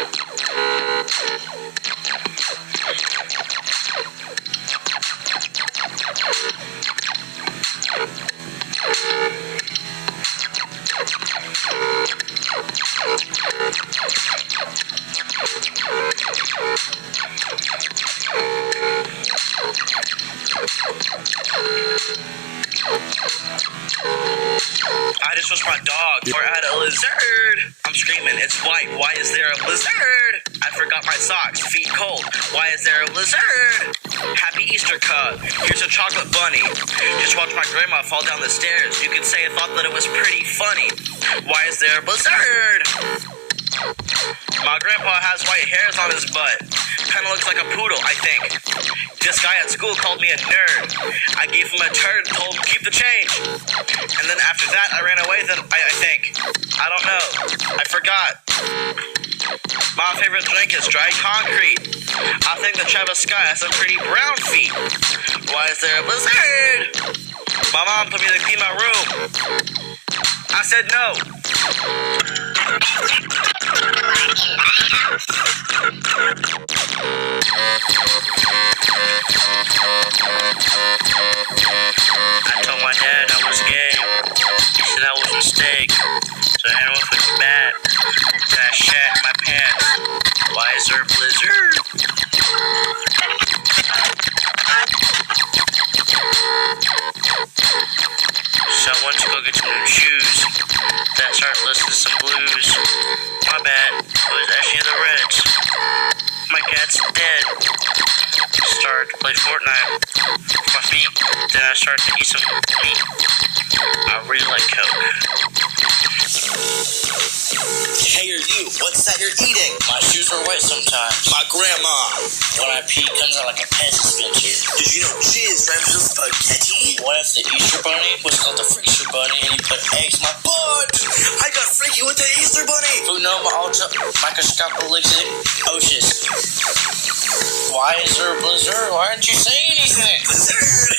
I just watched my dog fart at a lizard. I'm screaming, it's white. Why is there a blizzard? I forgot my socks. Feet cold. Why is there a blizzard? Happy Easter Cub. Here's a chocolate bunny. Just watched my grandma fall down the stairs. You could say I thought that it was pretty funny. Why is there a blizzard? My grandpa has white hairs on his butt. Kinda looks like a poodle, I think. This guy at school called me a nerd. I gave him a turd and told him keep the change. And then after that, I ran away, I think. I don't know. I forgot. My favorite drink is dry concrete. I think the Travis Scott has some pretty brown feet. Why is there a blizzard? My mom told me to clean my room. I said no. I told my dad I was gay. He said that was a mistake. So I had off his bat. Then I shat in my pants. Why is there a blizzard? So I went to go get some new shoes. Then I started listening to some blues. My bad. It was actually the Reds. My cat's dead. Started to play Fortnite with my feet. Then I started to eat some meat. I really like Coke. Hey, you, what's that you're eating? My shoes are wet sometimes. My grandma. When I pee, it comes out like a pet suspension. Did you know jizz rhymes with spaghetti? What if the Easter Bunny was called the Freaster Bunny and he put eggs in my butt? I got freaky with the Easter Bunny. Uno microscopic. Why is there a blizzard? Why aren't you saying anything? Blizzard.